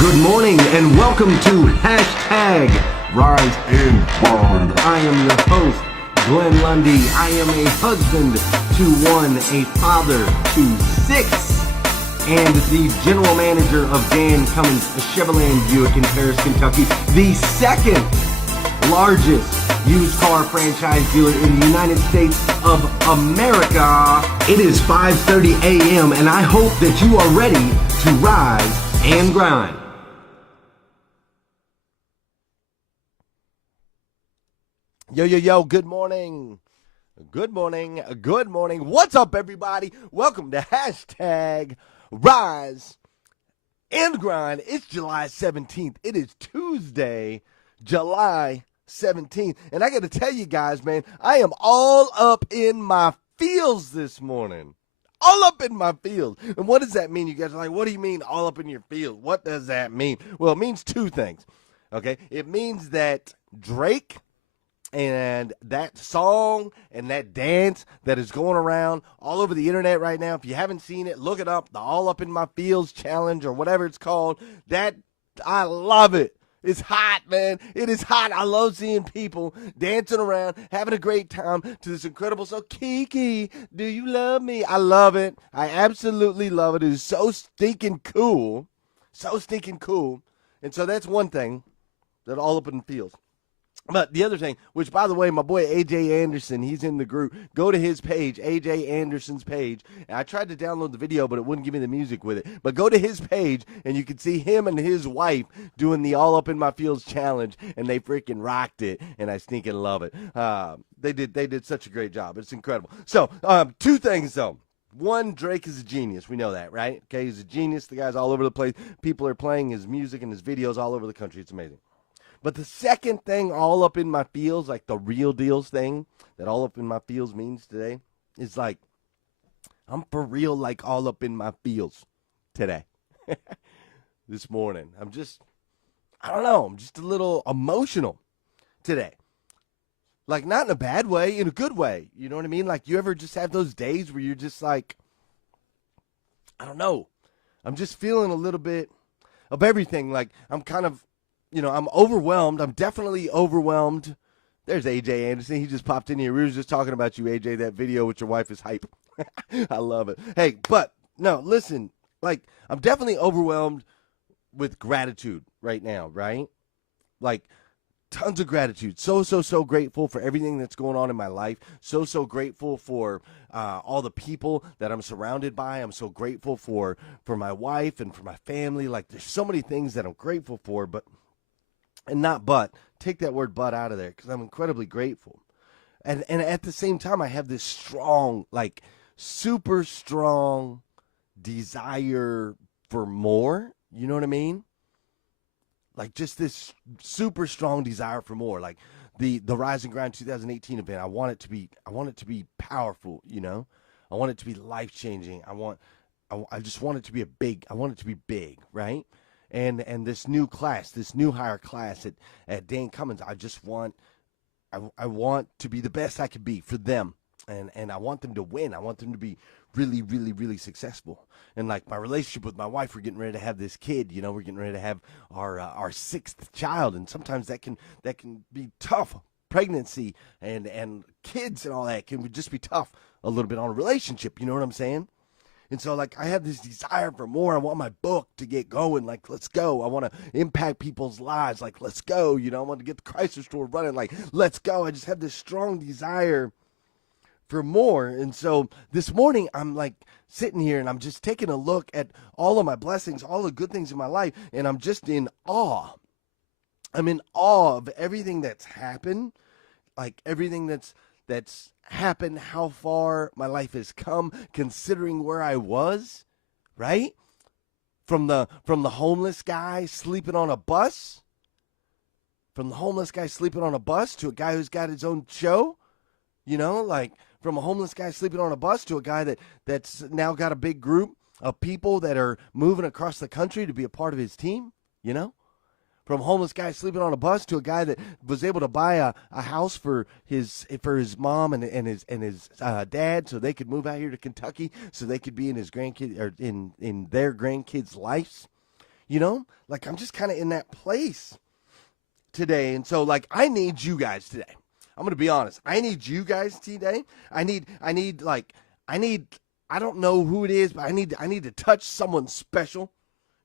Good morning and welcome to Hashtag Rise and Grind. I am your host, Glenn Lundy. I am a husband to one, a father to six, and the general manager of Dan Cummins Chevrolet Buick in Paris, Kentucky, the second largest used car franchise dealer in the United States of America. It is 5:30 a.m. and I hope that you are ready to rise and grind. Yo, good morning. Good morning. Good morning. What's up, everybody? Welcome to Hashtag Rise and Grind. It's July 17th. It is Tuesday, July 17th. And I got to tell you guys, man, I am all up in my feels this morning. All up in my feels. And what does that mean? You guys are like, what do you mean all up in your feels? What does that mean? Well, it means two things, okay? It means that Drake and that song and that dance that is going around all over the internet right now, if you haven't seen it, look it up, the All Up in My Feels challenge or whatever it's called. That, I love it. It's hot, man. It is hot. I love seeing people dancing around, having a great time to this incredible song. Kiki, do you love me? I love it. I absolutely love it. It is so stinking cool. So stinking cool. And so that's one thing that All Up in the Feels. But the other thing, which, by the way, my boy A.J. Anderson, he's in the group. Go to his page, A.J. Anderson's page. And I tried to download the video, but it wouldn't give me the music with it. But go to his page, and you can see him and his wife doing the All Up in My Fields challenge, and they freaking rocked it, and I stinking love it. They did such a great job. It's incredible. So, two things, though. One, Drake is a genius. We know that, right? Okay, he's a genius. The guy's all over the place. People are playing his music and his videos all over the country. It's amazing. But the second thing, all up in my feels, like the real deals thing that all up in my feels means today, is like, I'm for real like all up in my feels today. This morning. I don't know, I'm just a little emotional today. Like, not in a bad way, in a good way. You know what I mean? Like, you ever just have those days where you're just like, I don't know. I'm just feeling a little bit of everything. Like, I'm kind of, I'm overwhelmed. I'm definitely overwhelmed. There's A.J. Anderson. He just popped in here. We were just talking about you, A.J., that video with your wife is hype. I love it. Hey, but, no, listen, like, I'm definitely overwhelmed with gratitude right now, right? Like, tons of gratitude. So grateful for everything that's going on in my life. So grateful for all the people that I'm surrounded by. I'm so grateful for my wife and for my family. Like, there's so many things that I'm grateful for, take that word but out of there, because I'm incredibly grateful. And at the same time, I have this strong, like, super strong desire for more. You know what I mean? Like, just this super strong desire for more. Like, the Rise and Grind 2018 event, I want it to be powerful, I want it to be life-changing. I just want it to be big, right? And this new class, this new hire class at Dan Cummins, I want to be the best I can be for them. And I want them to win. I want them to be really, really, really successful. And like my relationship with my wife, we're getting ready to have this kid, we're getting ready to have our sixth child. And sometimes that can be tough. Pregnancy and kids and all that can just be tough a little bit on a relationship. You know what I'm saying? And so, like, I have this desire for more. I want my book to get going. Like, let's go. I want to impact people's lives. Like, let's go. I want to get the Chrysler store running. Like, let's go. I just have this strong desire for more. And so this morning, I'm, like, sitting here, and I'm just taking a look at all of my blessings, all the good things in my life, and I'm just in awe. I'm in awe of everything that's happened, like, everything that's happened, how far my life has come, considering where I was, right? From the homeless guy sleeping on a bus, to a guy who's got his own show, like, from a homeless guy sleeping on a bus to a guy that's now got a big group of people that are moving across the country to be a part of his team, From a homeless guy sleeping on a bus to a guy that was able to buy a house for his mom and his dad, so they could move out here to Kentucky, so they could be in his grandkid or in their grandkids' lives. Like I'm just kind of in that place today. And so like I need you guys today. I'm going to be honest. I need you guys today. I don't know who it is, but I need to touch someone special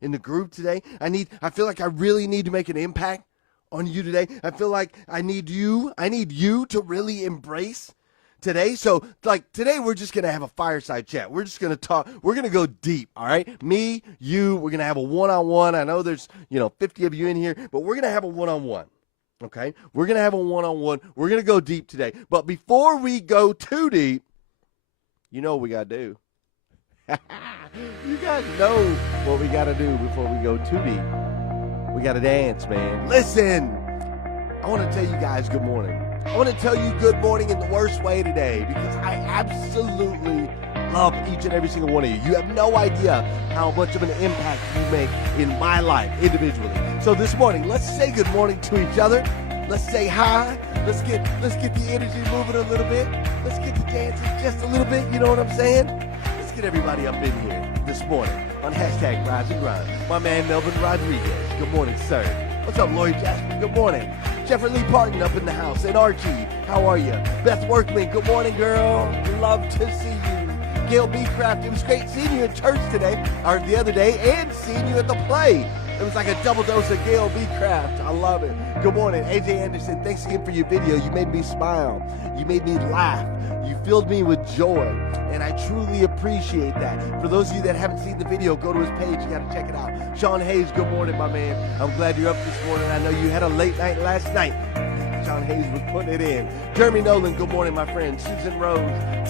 in the group today. I feel like I really need to make an impact on you today. I feel like I need you to really embrace today. So like today we're just going to have a fireside chat. We're just going to talk. We're going to go deep, all right? Me, you, we're going to have a one-on-one. I know there's, 50 of you in here, but we're going to have a one-on-one. Okay? We're going to have a one-on-one. We're going to go deep today. But before we go too deep, you know what we got to do. You guys know what we got to do before we go too deep. We got to dance, man. Listen, I want to tell you guys good morning. I want to tell you good morning in the worst way today because I absolutely love each and every single one of you. You have no idea how much of an impact you make in my life individually. So this morning, let's say good morning to each other. Let's say hi. Let's get the energy moving a little bit. Let's get the dancing just a little bit. You know what I'm saying? Let's get everybody up in here this morning on hashtag Rise and Grind. My man Melvin Rodriguez. Good morning, sir. What's up, Lori Jasper? Good morning. Jeffrey Lee Parton up in the house. And Archie, how are you? Beth Workman, good morning, girl. Love to see you. Gail B. Craft, it was great seeing you at church today, or the other day, and seeing you at the play. It was like a double dose of Gail B. Craft. I love it. Good morning. AJ Anderson, thanks again for your video. You made me smile. You made me laugh. You filled me with joy, and I truly appreciate that. For those of you that haven't seen the video, go to his page. You got to check it out. Sean Hayes, good morning, my man. I'm glad you're up this morning. I know you had a late night last night. Sean Hayes was putting it in. Jeremy Nolan, good morning, my friend. Susan Rose.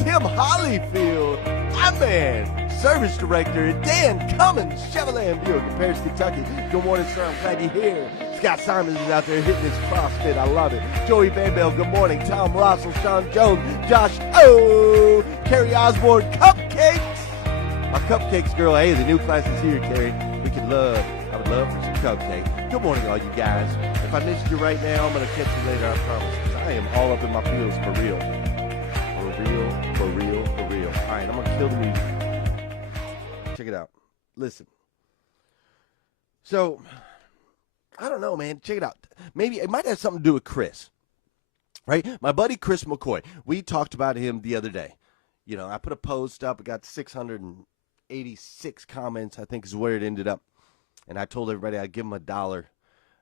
Tim Hollyfield, my man. Service Director, Dan Cummins, Chevrolet and Buick in Paris, Kentucky. Good morning, sir. I'm glad you're here. Scott Simons is out there hitting his CrossFit. I love it. Joey Van Bell, good morning. Tom Russell, Sean Jones, Josh O, Carrie Osborne, Cupcakes. My Cupcakes girl, hey, the new class is here, Carrie. I would love for some cupcakes. Good morning, all you guys. If I missed you right now, I'm going to catch you later, I promise. Because I am all up in my feels for real. For real, for real, for real. All right, I'm going to kill the music. Check it out. Listen. So, I don't know, man. Check it out. Maybe it might have something to do with Chris, right? My buddy Chris McCoy. We talked about him the other day. I put a post up. It got 686 comments, I think is where it ended up. And I told everybody I'd give him $1.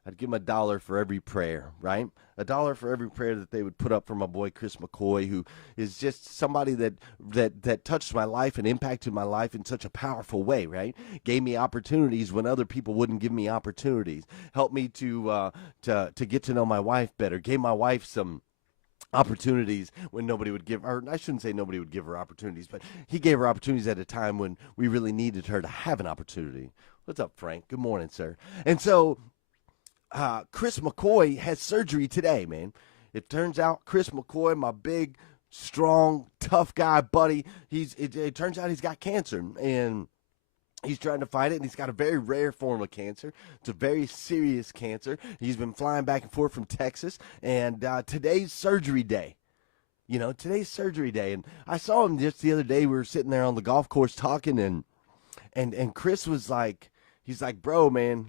I'd give him $1 for every prayer, right? $1 for every prayer that they would put up for my boy Chris McCoy, who is just somebody that touched my life and impacted my life in such a powerful way, right? Gave me opportunities when other people wouldn't give me opportunities. Helped me to get to know my wife better. Gave my wife some opportunities when nobody would give her. I shouldn't say nobody would give her opportunities, but he gave her opportunities at a time when we really needed her to have an opportunity. What's up, Frank? Good morning, sir. And so Chris McCoy has surgery today, man. It turns out Chris McCoy, my big, strong, tough guy buddy, it turns out he's got cancer, and he's trying to fight it, and he's got a very rare form of cancer. It's a very serious cancer. He's been flying back and forth from Texas, and today's surgery day. Today's surgery day, and I saw him just the other day. We were sitting there on the golf course talking, and Chris was like, he's like, bro, man.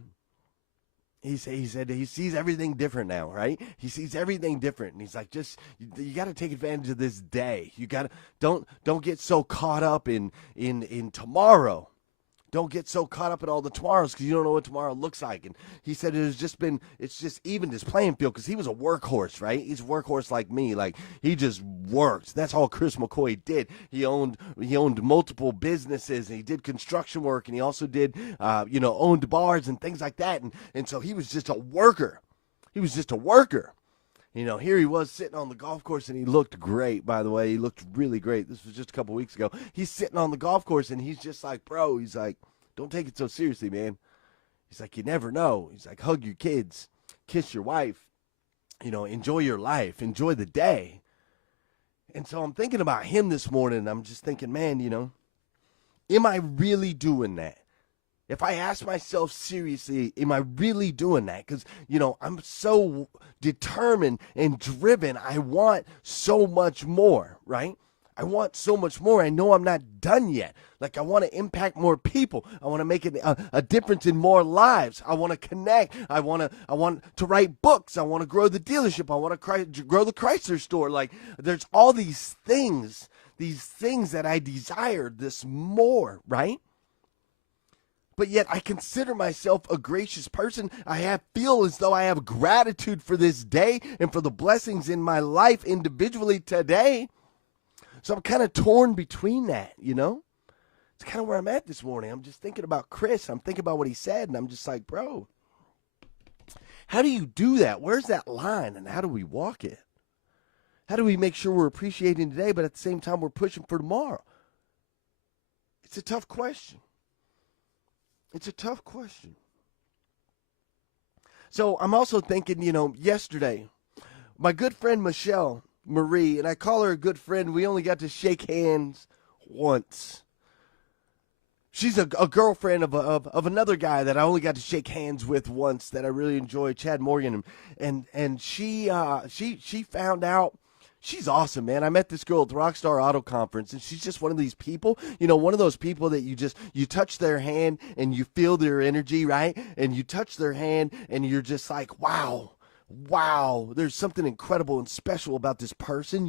He said he sees everything different now, right? He sees everything different, and he's like, just you got to take advantage of this day. You got to don't get so caught up in tomorrow. Don't get so caught up in all the tomorrows because you don't know what tomorrow looks like. And he said it's just evened his playing field because he was a workhorse, right? He's a workhorse like me. Like, he just worked. That's all Chris McCoy did. He owned multiple businesses, and he did construction work, and he also did, owned bars and things like that. And so he was just a worker. He was just a worker. Here he was sitting on the golf course, and he looked great, by the way. He looked really great. This was just a couple weeks ago. He's sitting on the golf course, and he's just like, bro, he's like, don't take it so seriously, man. He's like, you never know. He's like, hug your kids, kiss your wife, enjoy your life, enjoy the day. And so I'm thinking about him this morning, and I'm just thinking, man, am I really doing that? If I ask myself seriously, am I really doing that? Because, I'm so determined and driven. I want so much more, right? I want so much more. I know I'm not done yet. Like, I want to impact more people. I want to make a difference in more lives. I want to connect. I want to write books. I want to grow the dealership. I want to grow the Chrysler store. Like, there's all these things that I desire, this more, right? But yet I consider myself a gracious person. I feel as though I have gratitude for this day and for the blessings in my life individually today. So I'm kind of torn between that, you know? It's kind of where I'm at this morning. I'm just thinking about Chris. I'm thinking about what he said, and I'm just like, bro, how do you do that? Where's that line, and how do we walk it? How do we make sure we're appreciating today, but at the same time we're pushing for tomorrow? It's a tough question. It's a tough question. So I'm also thinking, yesterday, my good friend Michelle Marie, and I call her a good friend. We only got to shake hands once. She's a girlfriend of another guy that I only got to shake hands with once that I really enjoy, Chad Morgan, and she found out. She's awesome, man. I met this girl at the Rockstar Auto Conference, and she's just one of these people, one of those people that you touch their hand and you feel their energy, right? And you touch their hand and you're just like, wow, there's something incredible and special about this person,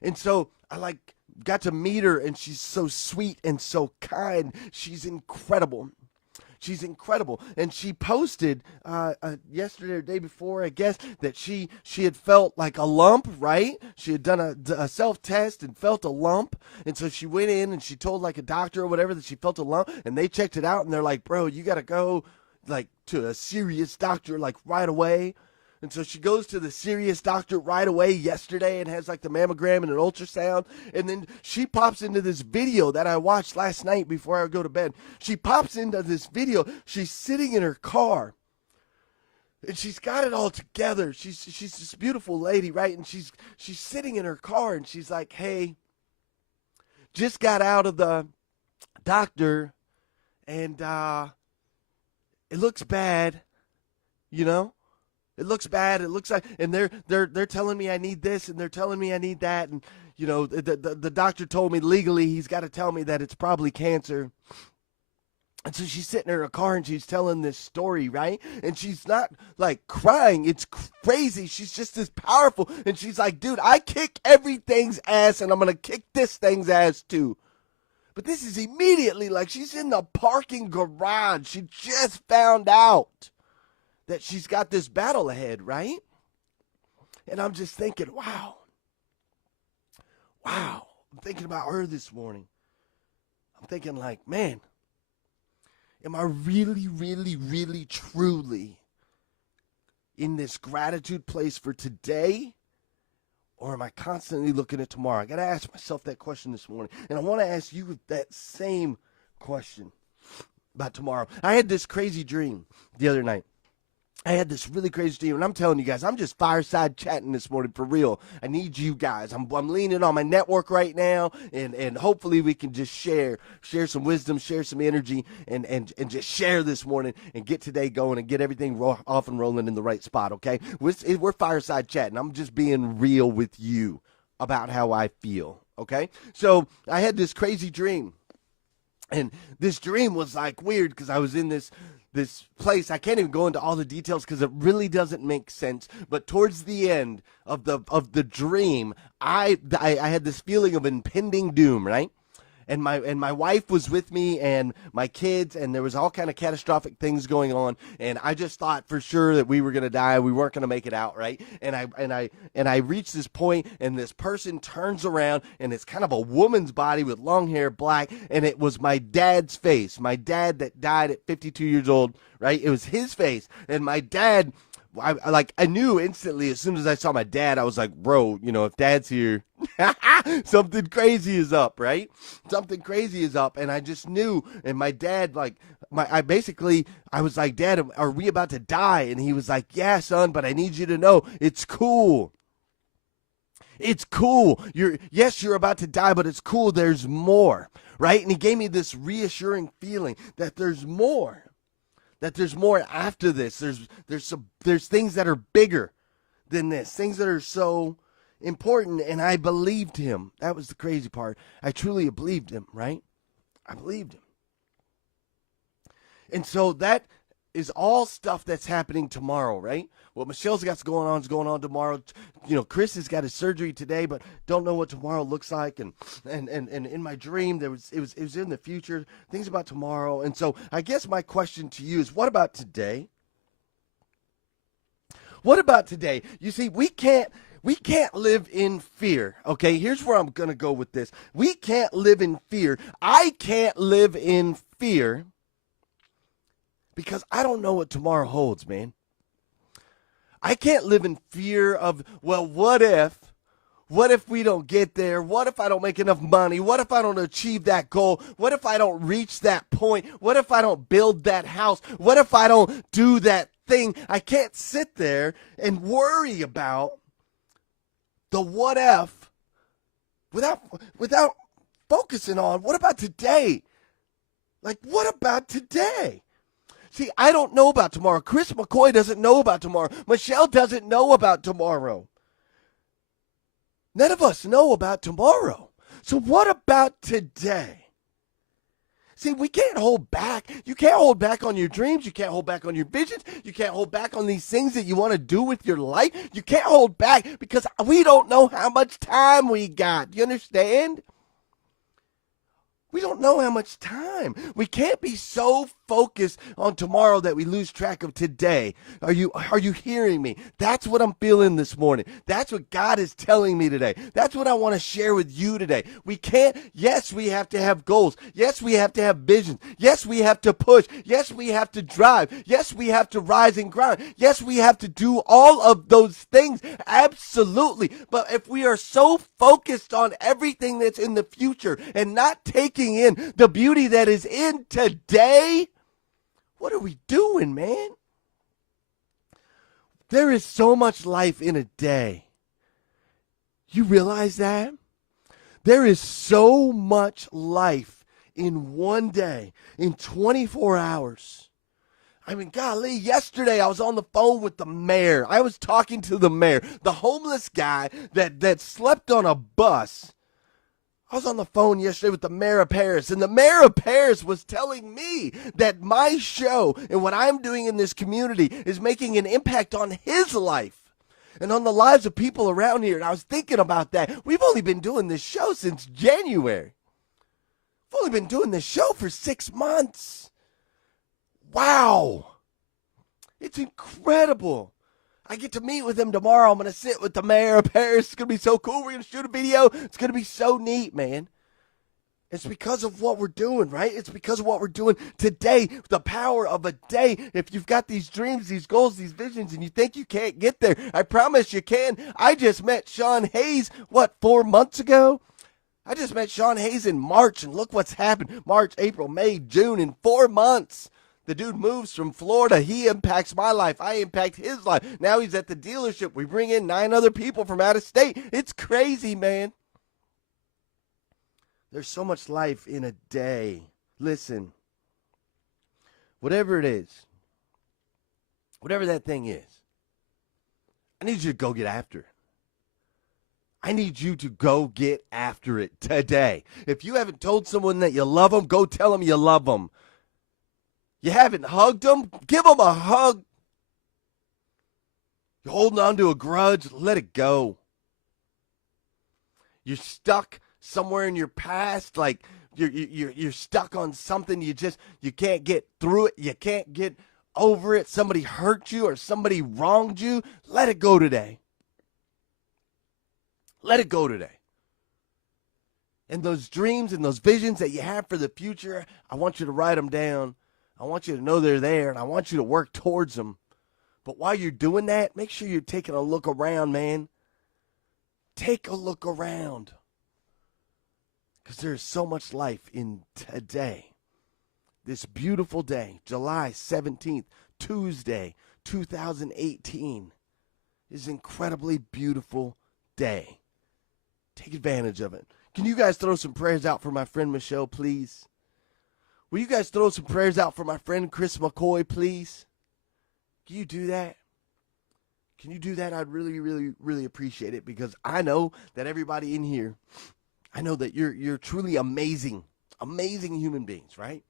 And so I got to meet her, and she's so sweet and so kind. She's incredible. And she posted yesterday or day before, I guess, that she had felt like a lump, right? She had done a self-test and felt a lump. And so she went in and she told like a doctor or whatever that she felt a lump, and they checked it out, and they're like, bro, you got to go like to a serious doctor like right away. And so she goes to the serious doctor right away yesterday and has like the mammogram and an ultrasound. And then she pops into this video that I watched last night before I go to bed. She pops into this video. She's sitting in her car. And she's got it all together. She's this beautiful lady, right? And she's sitting in her car, and she's like, hey, just got out of the doctor, and it looks bad, It looks bad. It looks like, and they're telling me I need this, and they're telling me I need that, and the doctor told me legally he's got to tell me that it's probably cancer. And so she's sitting in her car and she's telling this story, right? And she's not like crying. It's crazy. She's just as powerful. And she's like, dude, I kick everything's ass, and I'm going to kick this thing's ass too. But this is immediately like she's in the parking garage. She just found out that she's got this battle ahead, right? And I'm just thinking, wow. I'm thinking about her this morning. I'm thinking like, man, am I really, really, really, truly in this gratitude place for today? Or am I constantly looking at tomorrow? I got to ask myself that question this morning. And I want to ask you that same question about tomorrow. I had this crazy dream the other night. I had this really crazy dream, and I'm telling you guys, I'm just fireside chatting this morning for real. I need you guys. I'm leaning on my network right now, and hopefully we can just share some wisdom, share some energy, and just share this morning and get today going and get everything off and rolling in the right spot, okay? We're fireside chatting. I'm just being real with you about how I feel, okay? So I had this crazy dream, and this dream was like weird because I was in this place. I can't even go into all the details because it really doesn't make sense. But towards the end of the dream, I had this feeling of impending doom, right? And my wife was with me and my kids, and there was all kind of catastrophic things going on. And I just thought for sure that we were going to die. We weren't going to make it out, right? And I reached this point, and this person turns around, and it's kind of a woman's body with long hair, black, and it was my dad's face. My dad that died at 52 years old, right? It was his face. And my dad, I knew instantly as soon as I saw my dad, I was like, bro, if dad's here, something crazy is up, right? Something crazy is up. And I just knew. And my dad, I was like, Dad, are we about to die? And he was like, yeah, son, but I need you to know it's cool. It's cool. You're about to die, but it's cool. There's more, right? And he gave me this reassuring feeling that there's more. That there's more after this. There's things that are bigger than this. Things that are so important, and I believed him. That was the crazy part. I truly believed him, right? I believed him. And so that is all stuff that's happening tomorrow, right? What Michelle's got going on is going on tomorrow. You know, Chris has got his surgery today, but don't know what tomorrow looks like. And in my dream, it was in the future, things about tomorrow. And so I guess my question to you is, what about today? What about today? You see, we can't live in fear, okay? Here's where I'm going to go with this. We can't live in fear. I can't live in fear because I don't know what tomorrow holds, man. I can't live in fear of, well, what if? What if we don't get there? What if I don't make enough money? What if I don't achieve that goal? What if I don't reach that point? What if I don't build that house? What if I don't do that thing? I can't sit there and worry about the what if without focusing on what about today? Like, what about today? See, I don't know about tomorrow. Chris McCoy doesn't know about tomorrow. Michelle doesn't know about tomorrow. None of us know about tomorrow. So what about today? See, we can't hold back. You can't hold back on your dreams. You can't hold back on your visions. You can't hold back on these things that you want to do with your life. You can't hold back because we don't know how much time we got. You understand? We don't know how much time. We can't be so focused on tomorrow that we lose track of today. Are you hearing me? That's what I'm feeling this morning. That's what God is telling me today. That's what I want to share with you today. We can't, yes, we have to have goals. Yes, we have to have visions. Yes, we have to push. Yes, we have to drive. Yes, we have to rise and grind. Yes, we have to do all of those things. Absolutely. But if we are so focused on everything that's in the future and not taking in the beauty that is in today, what are we doing, man? There is so much life in a day. You realize that? There is so much life in one day, in 24 hours. I mean, golly, yesterday I was on the phone with the mayor. I was talking to the mayor, the homeless guy that slept on a bus. I was on the phone yesterday with the mayor of Paris, and the mayor of Paris was telling me that my show and what I'm doing in this community is making an impact on his life and on the lives of people around here. And I was thinking about that. We've only been doing this show since January. We've only been doing this show for 6 months. Wow. It's incredible. I get to meet with him tomorrow. I'm going to sit with the mayor of Paris. It's going to be so cool. We're going to shoot a video. It's going to be so neat, man. It's because of what we're doing, right? It's because of what we're doing today. The power of a day. If you've got these dreams, these goals, these visions, and you think you can't get there, I promise you can. I just met Sean Hayes, 4 months ago? I just met Sean Hayes in March, and look what's happened. March, April, May, June, in 4 months. The dude moves from Florida. He impacts my life. I impact his life. Now he's at the dealership. We bring in 9 other people from out of state. It's crazy, man. There's so much life in a day. Listen, whatever it is, whatever that thing is, I need you to go get after it. I need you to go get after it today. If you haven't told someone that you love them, go tell them you love them. You haven't hugged them? Give them a hug. You're holding on to a grudge? Let it go. You're stuck somewhere in your past, like you're stuck on something. You can't get through it. You can't get over it. Somebody hurt you or somebody wronged you. Let it go today. Let it go today. And those dreams and those visions that you have for the future, I want you to write them down. I want you to know they're there, and I want you to work towards them. But while you're doing that, make sure you're taking a look around, man. Take a look around. Because there's so much life in today. This beautiful day, July 17th, Tuesday, 2018, is an incredibly beautiful day. Take advantage of it. Can you guys throw some prayers out for my friend Michelle, please? Will you guys throw some prayers out for my friend Chris McCoy, please? Can you do that? Can you do that? I'd really, really, really appreciate it, because I know that everybody in here, I know that you're truly amazing, amazing human beings, right?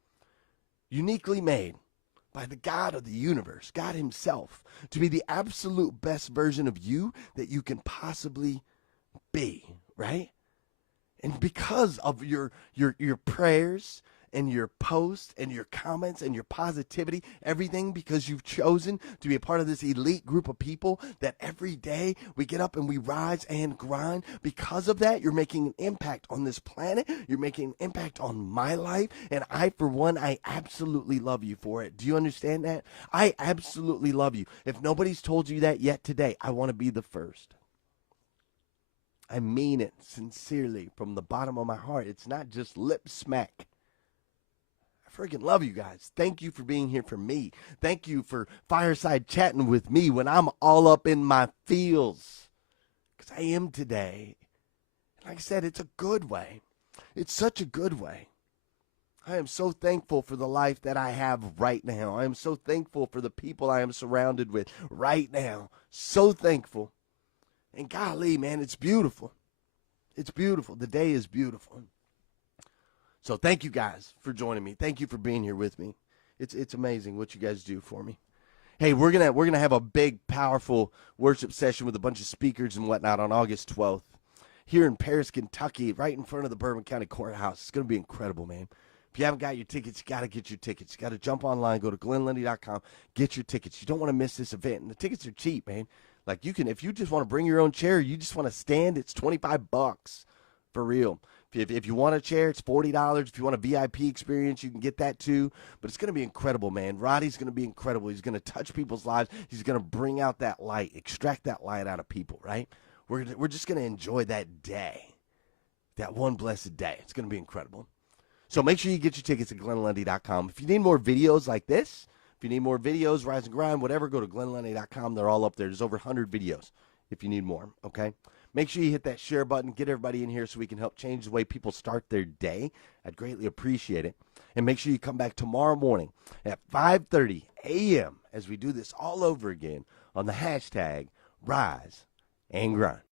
Uniquely made by the God of the universe, God himself, to be the absolute best version of you that you can possibly be, right? And because of your prayers and your posts and your comments and your positivity, everything, because you've chosen to be a part of this elite group of people that every day we get up and we rise and grind. Because of that, you're making an impact on this planet. You're making an impact on my life. And I, for one, I absolutely love you for it. Do you understand that? I absolutely love you. If nobody's told you that yet today, I want to be the first. I mean it sincerely from the bottom of my heart. It's not just lip smack. I freaking love you guys. Thank you for being here for me. Thank you for fireside chatting with me when I'm all up in my feels. Because I am today. Like I said, it's a good way. It's such a good way. I am so thankful for the life that I have right now. I am so thankful for the people I am surrounded with right now. So thankful. And golly, man, it's beautiful. It's beautiful. The day is beautiful. So thank you guys for joining me. Thank you for being here with me. It's amazing what you guys do for me. Hey, we're gonna have a big, powerful worship session with a bunch of speakers and whatnot on August 12th here in Paris, Kentucky, right in front of the Bourbon County Courthouse. It's gonna be incredible, man. If you haven't got your tickets, you got to get your tickets. You got to jump online, go to glenlundy.com, get your tickets. You don't want to miss this event. And the tickets are cheap, man. Like, you can, if you just want to bring your own chair, you just want to stand, it's $25 for real. If you want a chair, it's $40. If you want a VIP experience, you can get that too. But it's going to be incredible, man. Roddy's going to be incredible. He's going to touch people's lives. He's going to bring out that light, extract that light out of people, right? We're just going to enjoy that day, that one blessed day. It's going to be incredible. So make sure you get your tickets at glenlundy.com. If you need more videos like this, if you need more videos, Rise and Grind, whatever, go to glenlundy.com. They're all up there. There's over 100 videos if you need more, okay? Make sure you hit that share button. Get everybody in here so we can help change the way people start their day. I'd greatly appreciate it. And make sure you come back tomorrow morning at 5:30 a.m. as we do this all over again on the hashtag Rise and Grind.